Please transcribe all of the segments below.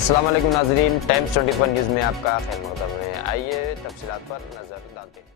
अस्सलाम वालेकुम नाजरीन, टाइम्स 24 न्यूज़ में आपका खैर मकदम है। आइए तफसीलात पर नज़र डालते हैं।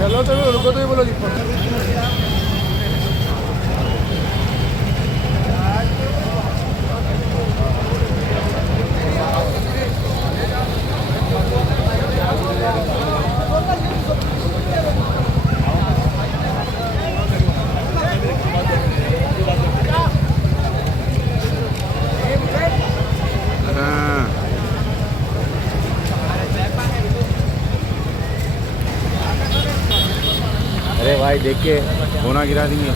चलो तो रुको तो ही बोलो अरे भाई देख के होना गिरा देंगे।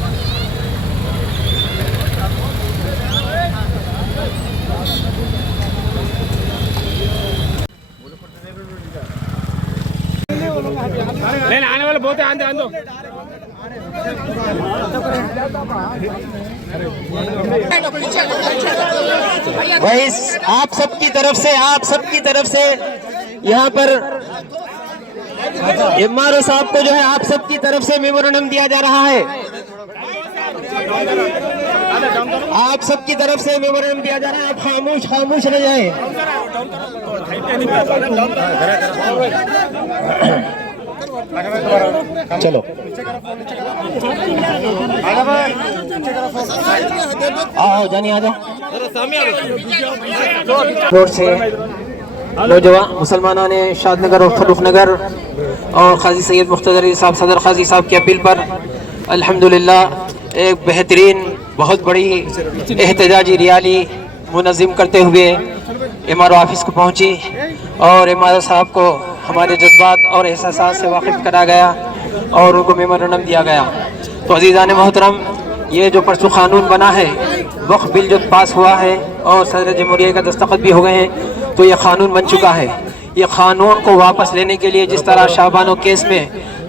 आने वाले बहुत है, आंदो भाई आप सबकी तरफ से यहाँ पर एमआरओ साहब को जो है आप सबकी तरफ से मेमोरेंडम दिया जा रहा है। आप सबकी तरफ से मेमोरेंडम दिया जा रहा है। आप खामोश रह जाए। चलो आओ जानी आ जाओ। रोड से नौजवान मुसलमानों ने शादनगर और फरूखनगर और काजी सैयद मुख्तदर अली साहब सदर काजी साहब की अपील पर अल्हम्दुलिल्लाह एक बेहतरीन बहुत बड़ी एहतजाजी रैली मुनज़्ज़म करते हुए एमआरओ ऑफिस को पहुंची और एमआरओ साहब को हमारे जज्बात और एहसासात से वाकिफ़ करा गया और उनको मेमोरेंडम दिया गया। तो अज़ीज़ान मोहतरम, ये जो परसों कानून बना है, वक्फ बिल जो पास हुआ है और सदर जमहूरिया का दस्तखत भी हो गए हैं, तो ये कानून बन चुका है। ये कानून को वापस लेने के लिए जिस तरह शाबानो केस में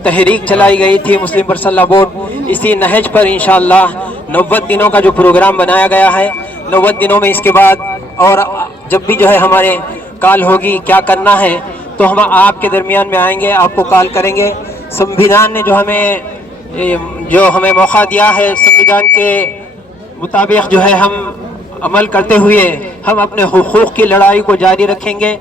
तहरीक चलाई गई थी मुस्लिम पर्सनल बोर्ड, इसी नहज पर इंशाअल्लाह 90 दिनों का जो प्रोग्राम बनाया गया है, 90 दिनों में इसके बाद और जब भी जो है हमारे कॉल होगी क्या करना है, तो हम आपके दरमियान में आएंगे, आपको कॉल करेंगे। संविधान ने जो हमें मौका दिया है, संविधान के मुताबिक जो है हम अमल करते हुए हम अपने हुकूक की लड़ाई को जारी रखेंगे।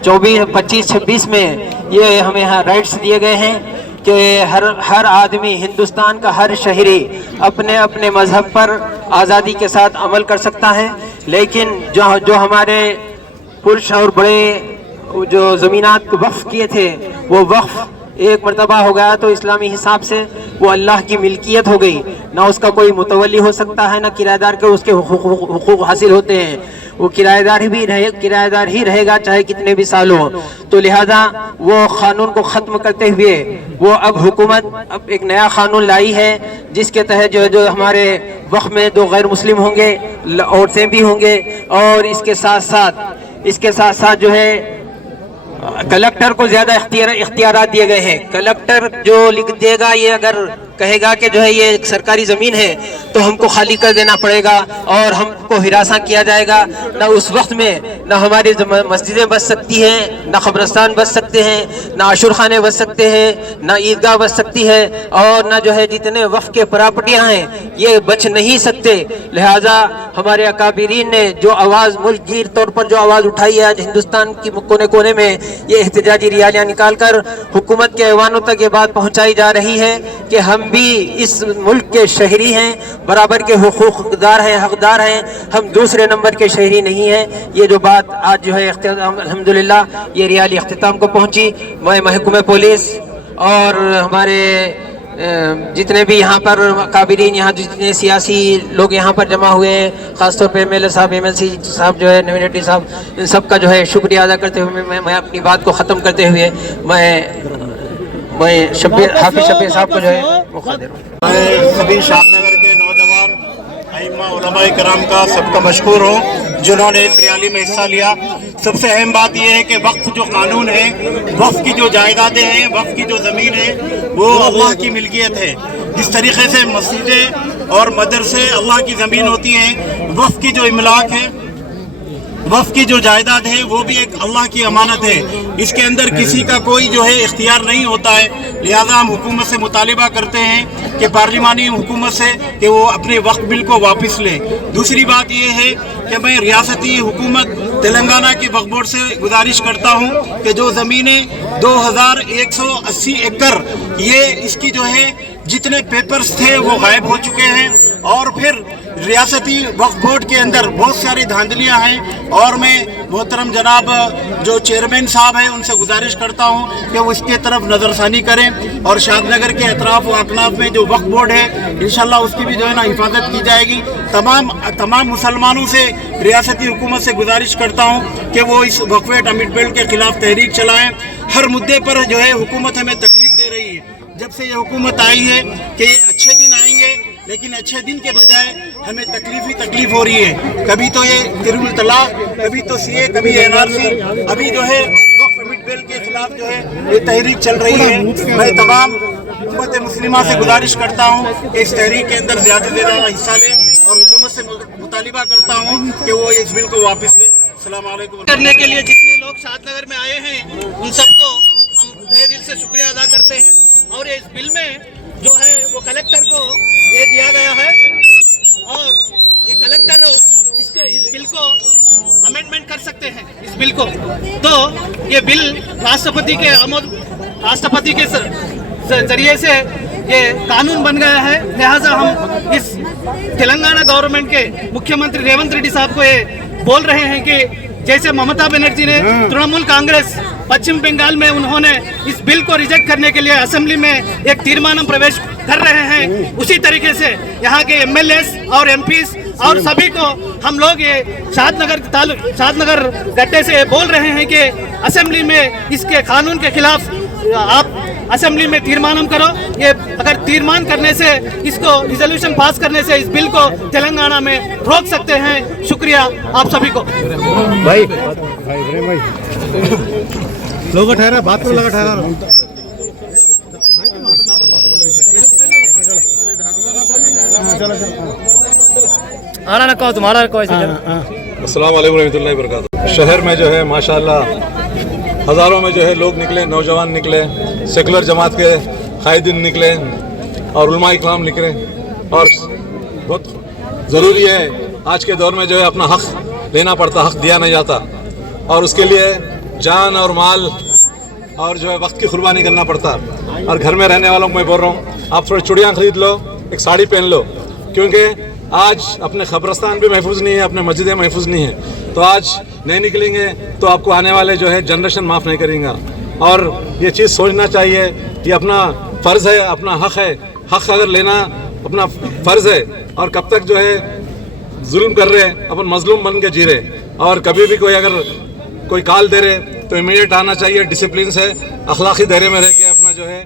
24, 25, 26 में ये हमें राइट्स दिए गए हैं कि हर आदमी, हिंदुस्तान का हर शहरी अपने अपने मज़हब पर आज़ादी के साथ अमल कर सकता है। लेकिन जो हमारे पुरुष और बड़े जो ज़मीनात वक्फ किए थे, वो वक्फ एक मरतबा हो गया तो इस्लामी हिसाब से वो अल्लाह की मिल्कियत हो गई। ना उसका कोई मुतवल्ली हो सकता है, ना किराएदार के उसके हुकूक हासिल होते हैं। वो किराएदार ही रहेगा चाहे कितने भी साल हो। तो लिहाजा वो क़ानून को ख़त्म करते हुए वो अब हुकूमत एक नया क़ानून लाई है, जिसके तहत जो हमारे वक्फ में दो गैर मुस्लिम होंगे, औरतें भी होंगे, और इसके साथ साथ जो है कलेक्टर को ज्यादा इख्तियारात दिए गए हैं। कलेक्टर जो लिख देगा, ये अगर कहेगा कि जो है ये सरकारी ज़मीन है तो हमको खाली कर देना पड़ेगा और हमको हिरासा किया जाएगा। ना उस वक्त में ना हमारी मस्जिदें बच सकती हैं, ना कब्रस्तान बच सकते हैं, ना आशुर खाने बच सकते हैं, ना ईदगाह बच सकती है, और ना जो है जितने वक्फ के प्रॉपर्टियाँ हैं ये बच नहीं सकते। लिहाजा हमारे अकाबिरीन ने जो आवाज़ मुल्क गिर तौर पर जो आवाज़ उठाई है, आज हिंदुस्तान की कोने कोने में ये एहतजाजी रैलियाँ निकाल कर हुकूमत के ऐवानों तक ये बात पहुँचाई जा रही है कि हम भी इस मुल्क के शहरी हैं, बराबर के हुकूकदार हैं, हकदार हैं, हम दूसरे नंबर के शहरी नहीं हैं। ये जो बात आज जो है अल्हम्दुलिल्लाह ये रैली अख्तिताम को पहुंची। मैं महकमे पुलिस और हमारे जितने भी यहाँ पर काबिरीन, यहाँ जितने सियासी लोग यहाँ पर जमा हुए हैं, ख़ासतौर पर MLA साहब, MLC साहब जो है, नवीनेटी साहब, इन सब का जो है शुक्रिया अदा करते हुए मैं अपनी बात को ख़त्म करते हुए मैं हाफिज शब्बीर साहब को जो है मौका दे रहा हूँ। मैं सभी शादनगर के नौजवान अइम्मा उलमा कराम का सबका मशकूर हूँ जिन्होंने इस रैली में हिस्सा लिया। सबसे अहम बात यह है कि वक्फ जो कानून है, वक्फ की जो जायदादें हैं, वक्फ की जो ज़मीन है, वो अल्लाह की मिल्कियत है। जिस तरीके से मस्जिदें और मदरसे अल्लाह की ज़मीन होती हैं, वक्फ की जो इमलाक है, वक्फ की जो जायदाद है, वो भी एक अल्लाह की अमानत है। इसके अंदर किसी का कोई जो है इख्तियार नहीं होता है। लिहाजा हम हुकूमत से मुतालिबा करते हैं कि पार्लिमानी हुकूमत से कि वो अपने वक्फ बिल को वापस ले। दूसरी बात ये है कि मैं रियासती हुकूमत तेलंगाना की वक्फ बोर्ड से गुजारिश करता हूँ कि जो ज़मीनें 2180 एकड़ ये इसकी जो है जितने पेपर्स थे वो गायब हो चुके हैं, और फिर रियासती वक्फ बोर्ड के अंदर बहुत सारी धांधलियां हैं। और मैं मोहतरम जनाब जो चेयरमैन साहब हैं उनसे गुजारिश करता हूं कि वो इसके तरफ नज़रसानी करें, और शादनगर के अतराफ व अकनाफ में जो वक्फ बोर्ड है इंशाल्लाह उसकी भी जो है ना हिफाजत की जाएगी। तमाम मुसलमानों से रियासती हुकूमत से गुजारिश करता हूँ कि वो इस वक्फ अमेंडमेंट के खिलाफ तहरीक चलाएँ। हर मुद्दे पर जो है हुकूमत हमें तकलीफ दे रही है। जब से ये हुकूमत आई है कि ये अच्छे दिन आएंगे, लेकिन अच्छे दिन के बजाय हमें तकलीफ ही तकलीफ हो रही है। कभी तो ये तिरुल तलाक, कभी तो CA, कभी NRC, अभी जो है वक्फ बिल के खिलाफ जो है ये तहरीक चल रही है। मैं तमाम उम्मत मुस्लिमा से गुजारिश करता हूँ कि इस तहरीक के अंदर ज़्यादा से ज़्यादा हिस्सा लें और हुकूमत से मुतालिबा करता हूँ कि वो इस बिल को वापस लें। अस्सलाम वालेकुम। करने के लिए जितने लोग शादनगर में आए हैं उन सबको हम तहे दिल से शुक्रिया अदा करते हैं। और इस बिल में जो है वो कलेक्टर को ये दिया गया है और ये कलेक्टर इस बिल को अमेंडमेंट कर सकते हैं इस बिल को। तो ये बिल राष्ट्रपति के जरिए से ये कानून बन गया है। लिहाजा हम इस तेलंगाना गवर्नमेंट के मुख्यमंत्री रेवंत रेड्डी साहब को ये बोल रहे हैं कि जैसे ममता बनर्जी ने तृणमूल कांग्रेस पश्चिम बंगाल में उन्होंने इस बिल को रिजेक्ट करने के लिए असेंबली में एक तीर्मानम प्रवेश कर रहे हैं, उसी तरीके से यहाँ के एमएलएस और एमपीस और सभी को हम लोग ये शादनगर गड्ढे से बोल रहे हैं कि असेंबली में इसके कानून के खिलाफ आप असेंबली में तीर्मानम करो। ये अगर तीर्मान करने से इसको रिजोल्यूशन पास करने से इस बिल को तेलंगाना में रोक सकते हैं। शुक्रिया आप सभी को। भाई लोग ठहरा बात में लगा ठहरा आना ना कहो तुम्हारा रखो ऐसे। अस्सलाम वालेकुम रहमतुल्लाहि व बरकातहू। शहर में जो है माशाल्लाह हज़ारों में जो है लोग निकले, नौजवान निकले, सेकुलर जमात के कायदीन निकले और उलमा इकराम निकले। और बहुत ज़रूरी है आज के दौर में जो है अपना हक़ लेना पड़ता, हक़ दिया नहीं जाता और उसके लिए जान और माल और जो है वक्त की कुर्बानी करना पड़ता। और घर में रहने वालों को मैं बोल रहा हूँ, आप थोड़ी चूड़ियाँ खरीद लो, एक साड़ी पहन लो, क्योंकि आज अपने कब्रस्तान भी महफूज नहीं है, अपने मस्जिदें महफूज नहीं है। तो आज नहीं निकलेंगे तो आपको आने वाले जो है जनरेशन माफ़ नहीं करेंगे। और ये चीज़ सोचना चाहिए कि अपना फ़र्ज़ है, अपना हक़ है, हक़ अगर लेना अपना फ़र्ज़ है। और कब तक जो है जुल्म कर रहे हैं, अपन मजलूम बन के जी रहे। और कभी भी कोई अगर कोई कॉल दे रहे तो इमीडिएट आना चाहिए, डिसिप्लिन से अखलाकी दायरे में रह के अपना जो है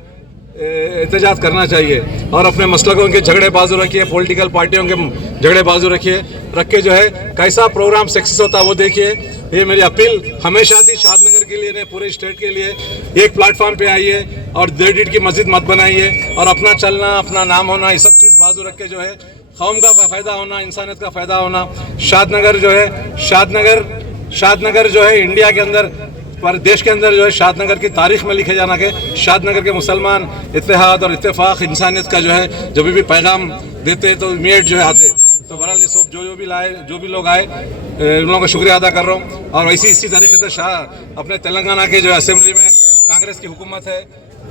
एहतजाज करना चाहिए। और अपने मसलकों के झगड़े बाजू रखिए, पॉलिटिकल पार्टियों के झगड़े बाजू रख के जो है कैसा प्रोग्राम सक्सेस होता है वो देखिए। ये मेरी अपील हमेशा थी शादनगर के लिए, नहीं पूरे स्टेट के लिए। एक प्लेटफॉर्म पे आइए और डेढ़ की मस्जिद मत बनाइए और अपना चलना, अपना नाम होना, ये सब चीज़ बाजू रख के जो है कौम का फ़ायदा होना, इंसानियत का फ़ायदा होना। शादनगर जो है शादनगर जो है इंडिया के अंदर पर देश के अंदर जो है शादनगर की तारीख में लिखे जाना के शादनगर के मुसलमान इत्तेहाद और इत्तेफाक इंसानियत का जो है जब भी पैगाम देते तो इमीडिएट जो है आते। तो बहरहाल ये सब जो भी लोग आए उन लोगों का शुक्रिया अदा कर रहा हूँ। और वैसे इसी तरीके से अपने तेलंगाना के जो है असेंबली में कांग्रेस की हुकूमत है,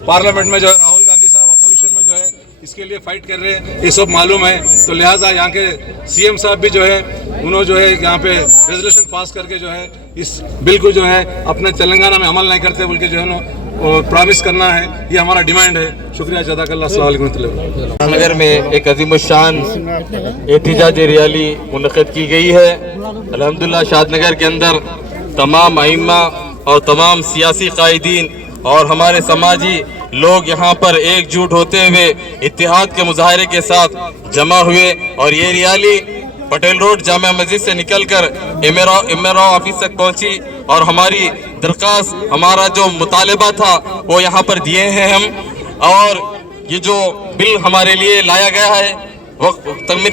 पार्लियामेंट में जो है राहुल गांधी साहब अपोजिशन में जो है इसके लिए फाइट कर रहे हैं, ये सब मालूम है। तो लिहाजा यहाँ के सीएम साहब भी जो है उन्होंने जो है यहाँ पे रेजोल्यूशन पास करके जो है इस बिल को जो है अपने तेलंगाना में अमल नहीं करते बोल के जो है प्रॉमिस करना है, ये हमारा डिमांड है। शुक्रिया जज़ाकल्लाह। अस्सलाम वालेकुम। नगर में एक अजीम शान एहतिजाजी रैली मुनक़िद की गई है। अल्हम्दुलिल्लाह शादनगर के अंदर तमाम अइम्मा और तमाम सियासी कायदीन और हमारे समाजी लोग यहाँ पर एकजुट होते हुए इत्तेहाद के मुजाहरे के साथ जमा हुए और ये रैली पटेल रोड जामा मस्जिद से निकलकर एमआरओ ऑफिस तक पहुंची और हमारी दरख्वास्त, हमारा जो मुतालबा था वो यहाँ पर दिए हैं हम। और ये जो बिल हमारे लिए लाया गया है वक्त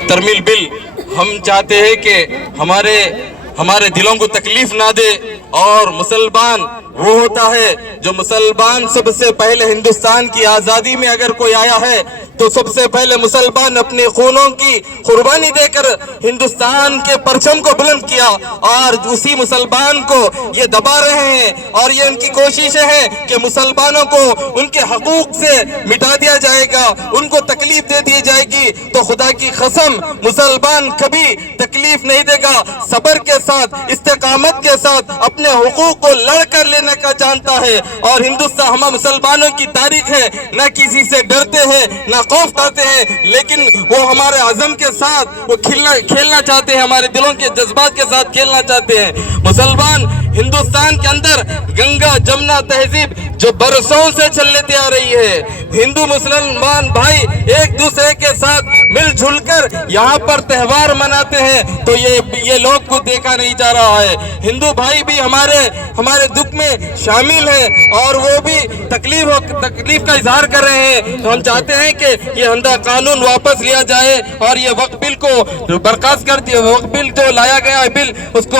तरमील बिल, हम चाहते हैं कि हमारे दिलों को तकलीफ ना दे। और मुसलमान वो होता है जो मुसलमान सबसे पहले हिंदुस्तान की आज़ादी में अगर कोई आया है तो सबसे पहले मुसलमान अपने खूनों की कुर्बानी देकर हिंदुस्तान के परचम को बुलंद किया। और उसी मुसलमान को ये दबा रहे हैं और ये उनकी कोशिशें हैं कि मुसलमानों को उनके हकूक से मिटा दिया जाएगा, उनको तकलीफ दे दी जाएगी। तो खुदा की कसम मुसलमान कभी तकलीफ नहीं देगा, सब्र के साथ, इस्तेकामत के साथ अपने हुकूक को लड़ कर लेने का जानता है। और हिंदुस्तान हम मुसलमानों की तारीख है, न किसी से डरते हैं न खौफ करते हैं, लेकिन वो हमारे आज़म के साथ वो खेलना चाहते हैं, हमारे दिलों के जज्बात के साथ खेलना चाहते हैं। मुसलमान हिंदुस्तान के अंदर गंगा जमुना तहजीब जो बरसों से चलती आ रही है, हिंदू मुसलमान भाई एक दूसरे के साथ मिलजुल कर यहाँ पर त्योहार मनाते हैं, तो ये लोग को देखा नहीं जा रहा है। हिंदू भाई भी हमारे दुख में शामिल है और वो भी तकलीफ का इजहार कर रहे हैं। तो हम चाहते हैं कि ये अंधा कानून वापस लिया जाए और ये वक्फ बिल को बर्खास्त कर दिया, वक्फ बिल जो लाया गया है बिल उसको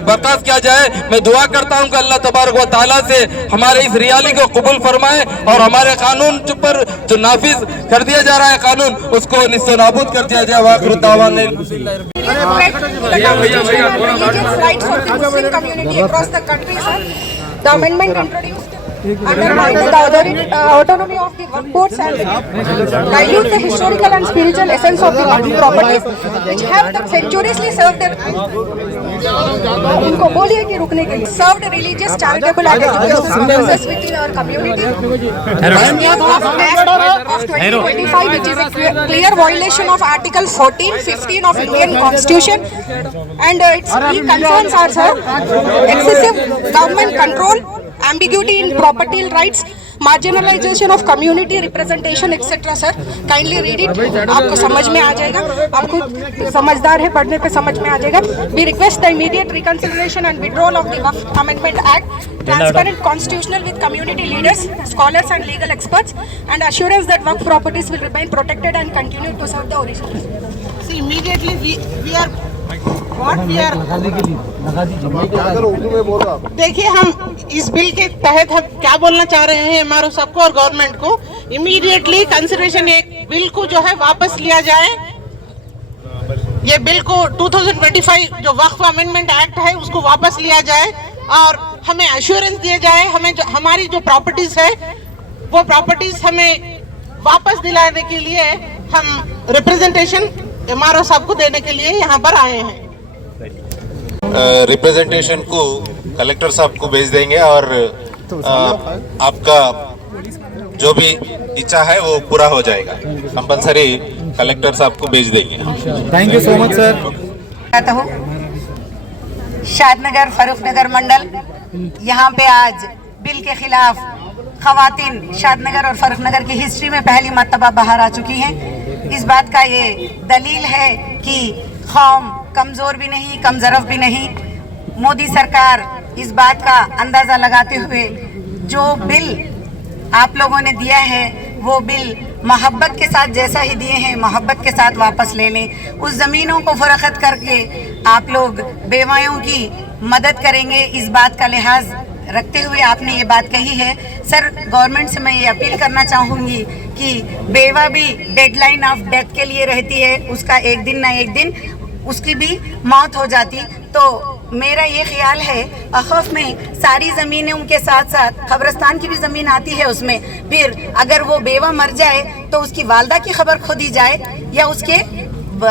बर्खास्त किया जाए। मैं दुआ करता हूँ कि अल्लाह तबारक व तआला से हमारे इस रियाली को कबूल फरमाए और हमारे कानून पर जो नाफिज कर दिया जा रहा है कानून उसको निस्तो नाबूद कर दिया जाए। वाक़िर दावाना The amendment introduced undermines the autonomy of the work boards and dilute the historical and spiritual essence of the work properties which have centuriously served इनको बोलिए कि रुकने के लिए served religious, charitable and educational purposes within our community. This new Act of 2025, which is a clear violation of Article 14, 15 of Indian Constitution, and its key concerns are, sir, excessive government control, ambiguity in property rights, marginalization of community representation, etc. Sir, kindly read it. आपको समझ में आ जाएगा, आप खुद समझदार है, पढ़ने पे समझ में आ जाएगा. We request the immediate reconsideration and withdrawal of the Waqf Amendment Act, transparent, constitutional with community leaders, scholars and legal experts, and assurance that Waqf properties will remain protected and continue to serve the original. See, immediately we are देखिए, हम इस bill के तहत हम क्या बोलना चाह रहे हैं एमआरओ सबको और गवर्नमेंट को, इमीडिएटली कंसिडरेशन एक बिल को जो है वापस लिया जाए। ये बिल को 2025 जो वक्फ अमेंडमेंट एक्ट है उसको वापस लिया जाए और हमें एश्योरेंस दिया जाए, हमें जो हमारी जो प्रॉपर्टीज है वो प्रॉपर्टीज हमें वापस दिलाने के लिए हम रिप्रेजेंटेशन एमआरओ साहब को देने के लिए यहाँ पर आए हैं। रिप्रेजेंटेशन को कलेक्टर साहब को भेज देंगे और आपका जो भी इच्छा है वो पूरा हो जाएगा। कंपलसरी कलेक्टर साहब को भेज देंगे। Thank you so much sir. Shadnagar Farooqnagar mandal यहाँ पे आज बिल के खिलाफ खवातीन शादनगर और फरूखनगर की हिस्ट्री में पहली मर्तबा बाहर आ चुकी हैं। इस बात का ये दलील है कि कौम कमज़ोर भी नहीं, कमज़रफ भी नहीं। मोदी सरकार इस बात का अंदाज़ा लगाते हुए जो बिल आप लोगों ने दिया है वो बिल मोहब्बत के साथ जैसा ही दिए हैं मोहब्बत के साथ वापस ले लें। उस ज़मीनों को फ़रोख्त करके आप लोग बेवायों की मदद करेंगे, इस बात का लिहाज रखते हुए आपने ये बात कही है। सर, गवर्नमेंट से मैं ये अपील करना चाहूँगी कि बेवा भी डेडलाइन ऑफ डेथ के लिए रहती है, उसका एक दिन ना एक दिन उसकी भी मौत हो जाती। तो मेरा ये ख्याल है अखफ में सारी ज़मीनें उनके साथ साथ कब्रिस्तान की भी ज़मीन आती है उसमें, फिर अगर वो बेवा मर जाए तो उसकी वालदा की खबर खो दी जाए या उसके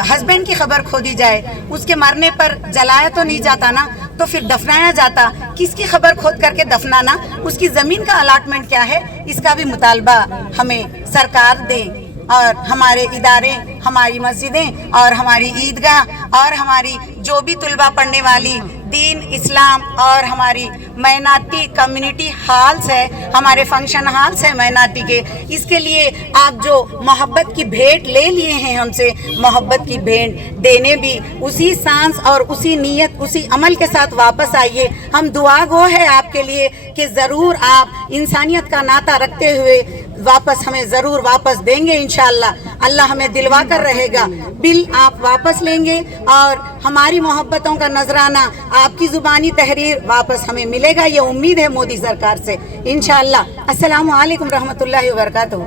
हस्बैंड की खबर खो दी जाए। उसके मरने पर जलाया तो नहीं जाता ना, तो फिर दफनाया जाता। किसकी खबर खोद करके दफनाना, उसकी ज़मीन का अलाटमेंट क्या है इसका भी मुतालबा हमें सरकार दे और हमारे इदारे, हमारी मस्जिदें और हमारी ईदगाह और हमारी जो भी तुलबा पढ़ने वाली दीन इस्लाम और हमारी माइनॉरिटी कम्युनिटी हॉल्स है, हमारे फंक्शन हॉल्स है माइनॉरिटी के, इसके लिए आप जो मोहब्बत की भेंट ले लिए हैं हमसे, मोहब्बत की भेंट देने भी उसी सांस और उसी नीयत उसी अमल के साथ वापस आइए। हम दुआ गो है आपके लिए कि ज़रूर आप इंसानियत का नाता रखते हुए वापस हमें ज़रूर वापस देंगे इंशाअल्लाह। अल्लाह हमें दिलवा कर रहेगा, बिल आप वापस लेंगे और हमारी मोहब्बतों का नजराना आपकी ज़ुबानी तहरीर वापस हमें मिलेगा, ये उम्मीद है मोदी सरकार से इंशाअल्लाह। अस्सलामु अलैकुम रहमतुल्लाहि व बरकातहू।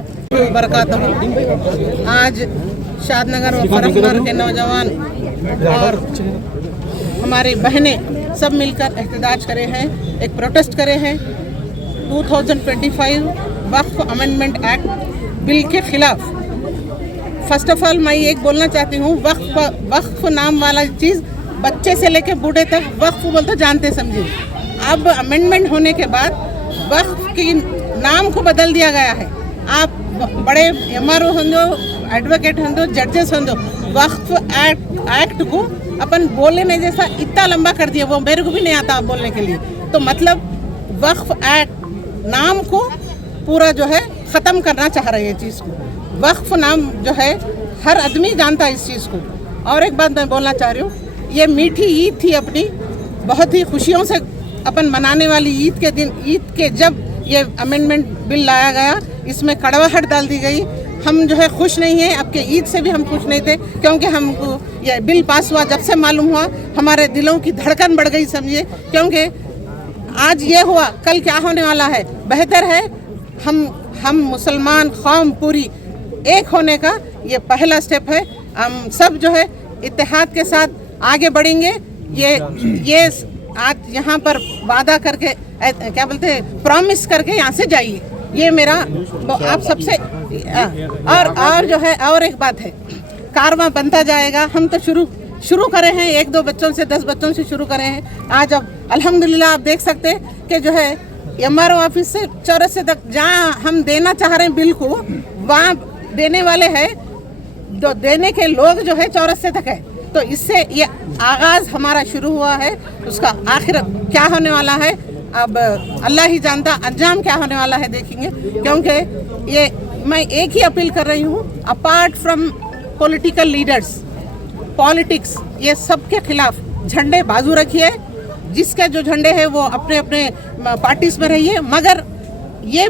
आज शादनगर और फरूखनगर के नौजवान और हमारी बहनें सब मिलकर एहतजाज करे हैं, एक प्रोटेस्ट करे हैं 2025 वक्फ अमेंडमेंट एक्ट बिल के खिलाफ। फर्स्ट ऑफ ऑल मैं एक बोलना चाहती हूँ, वक्फ नाम वाला चीज़ बच्चे से लेके बूढ़े तक वक्फ बोलते जानते समझे। अब अमेंडमेंट होने के बाद वक्फ के नाम को बदल दिया गया है। आप बड़े एमआरओ होंदो, एडवोकेट होंदो, जजेस होंदो, वक्फ एक्ट को अपन बोलने जैसा इतना लंबा कर दिया, वो मेरे को भी नहीं आता बोलने के लिए। तो मतलब वक्फ एक्ट नाम को पूरा जो है ख़त्म करना चाह रहे हैं ये चीज़ को। वक्फ नाम जो है हर आदमी जानता है इस चीज़ को। और एक बात मैं बोलना चाह रही हूँ, ये मीठी ईद थी अपनी, बहुत ही खुशियों से अपन मनाने वाली ईद के दिन, ईद के जब ये अमेंडमेंट बिल लाया गया, इसमें कड़वाहट डाल दी गई। हम जो है खुश नहीं हैं, आपके ईद से भी हम खुश नहीं थे, क्योंकि हमको ये बिल पास हुआ जब से मालूम हुआ हमारे दिलों की धड़कन बढ़ गई समझिए, क्योंकि आज ये हुआ, कल क्या होने वाला है। बेहतर है हम मुसलमान कौम पूरी एक होने का ये पहला स्टेप है। हम सब जो है इत्तेहाद के साथ आगे बढ़ेंगे। ये आज यहाँ पर वादा करके क्या बोलते हैं, प्रॉमिस करके यहाँ से जाइए, ये मेरा आप सबसे। और जो है और एक बात है, कारवां बनता जाएगा। हम तो शुरू करे हैं 1-2 बच्चों से, 10 बच्चों से शुरू करे हैं। आज अब अल्हम्दुलिल्लाह आप देख सकते हैं कि जो है एमआरओ ऑफिस से चौरस्ते तक जहाँ हम देना चाह रहे हैं बिल को, वहाँ देने वाले हैं, जो देने के लोग जो है चौरस्ते तक है। तो इससे ये आगाज़ हमारा शुरू हुआ है, उसका आखिर क्या होने वाला है अब अल्लाह ही जानता, अंजाम क्या होने वाला है देखेंगे। क्योंकि ये मैं एक ही अपील कर रही हूँ, apart from political leaders, politics, ये सब के खिलाफ झंडे बाजू रखिए। जिसके जो झंडे हैं वो अपने अपने पार्टीज में रहिए, मगर ये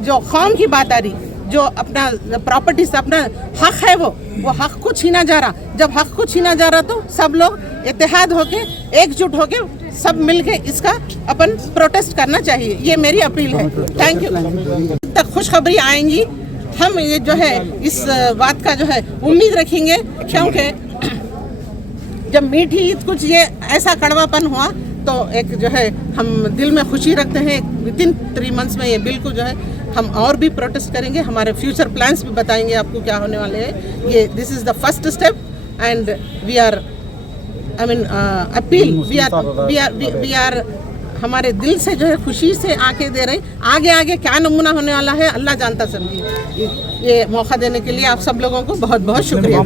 जो कौम की बात आ रही, जो अपना प्रॉपर्टीज, अपना हक है, वो हक को छीना जा रहा। जब हक को छीना जा रहा तो सब लोग इत्तेहाद होके, एकजुट होके, सब मिलके इसका अपन प्रोटेस्ट करना चाहिए। ये मेरी अपील है। Thank you. तक खुशखबरी आएंगी, हम ये जो है इस बात का जो है उम्मीद रखेंगे, क्योंकि जब मीठी ईद कुछ ये ऐसा कड़वापन हुआ तो एक जो है हम दिल में खुशी रखते हैं। विदिन 3 मंथ्स में ये बिल को जो है हम और भी प्रोटेस्ट करेंगे, हमारे फ्यूचर प्लान्स भी बताएंगे आपको क्या होने वाले हैं। ये this is the first step and we are appeal, we are हमारे दिल से जो है खुशी से आके दे रहे हैं। आगे क्या नमूना होने वाला है अल्लाह जानता समझिए। ये मौका देने के लिए आप सब लोगों को बहुत बहुत शुक्रिया।